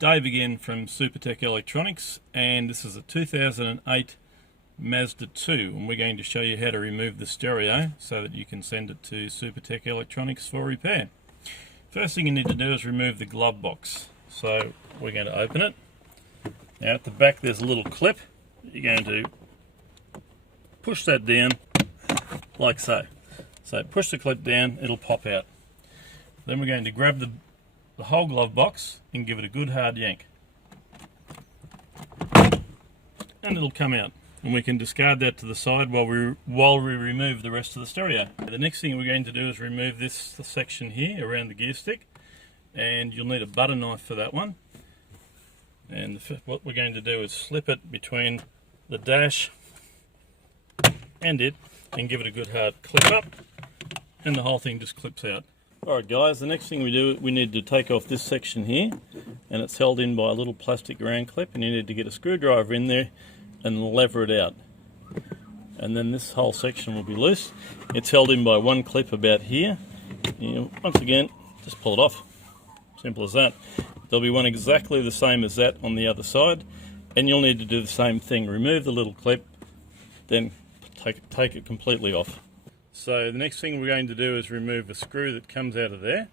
Dave again from Supertech Electronics, and this is a 2008 Mazda 2, and we're going to show you how to remove the stereo so that you can send it to Supertech Electronics for repair. First thing you need to do is remove the glove box. So we're going to open it. Now at the back there's a little clip. You're going to push that down like so. So push the clip down, it'll pop out. Then we're going to grab the whole glove box and give it a good hard yank. And it'll come out. And we can discard that to the side while we remove the rest of the stereo. The next thing we're going to do is remove this section here around the gear stick, and you'll need a butter knife for that one. And what we're going to do is slip it between the dash and it and give it a good hard clip up, and the whole thing just clips out. Alright guys, the next thing we do, we need to take off this section here, and it's held in by a little plastic round clip, and you need to get a screwdriver in there and lever it out. And then this whole section will be loose. It's held in by one clip about here. Once again, just pull it off. Simple as that. There'll be one exactly the same as that on the other side, and you'll need to do the same thing. Remove the little clip, then take it completely off. So the next thing we're going to do is remove a screw that comes out of there,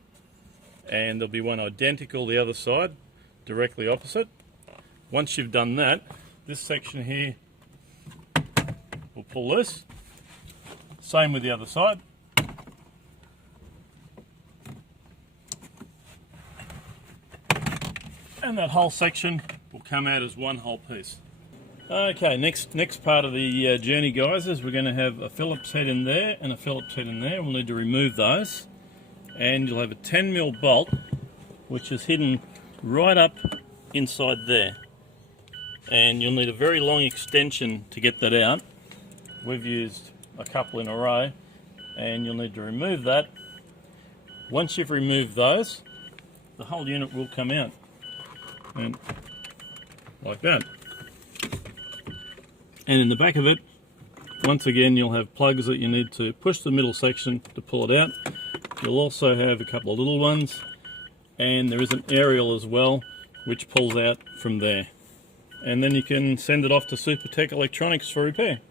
and there'll be one identical the other side, directly opposite. Once you've done that, this section here will pull loose. Same with the other side. And that whole section will come out as one whole piece. Okay, next part of the journey, guys, is we're going to have a Phillips head in there and a Phillips head in there. We'll need to remove those, and you'll have a 10mm bolt which is hidden right up inside there, and you'll need a very long extension to get that out. We've used a couple in a row, and you'll need to remove that. Once you've removed those, the whole unit will come out, and like that. And in the back of it, once again, you'll have plugs that you need to push the middle section to pull it out. You'll also have a couple of little ones, and there is an aerial as well which pulls out from there. And then you can send it off to Supertech Electronics for repair.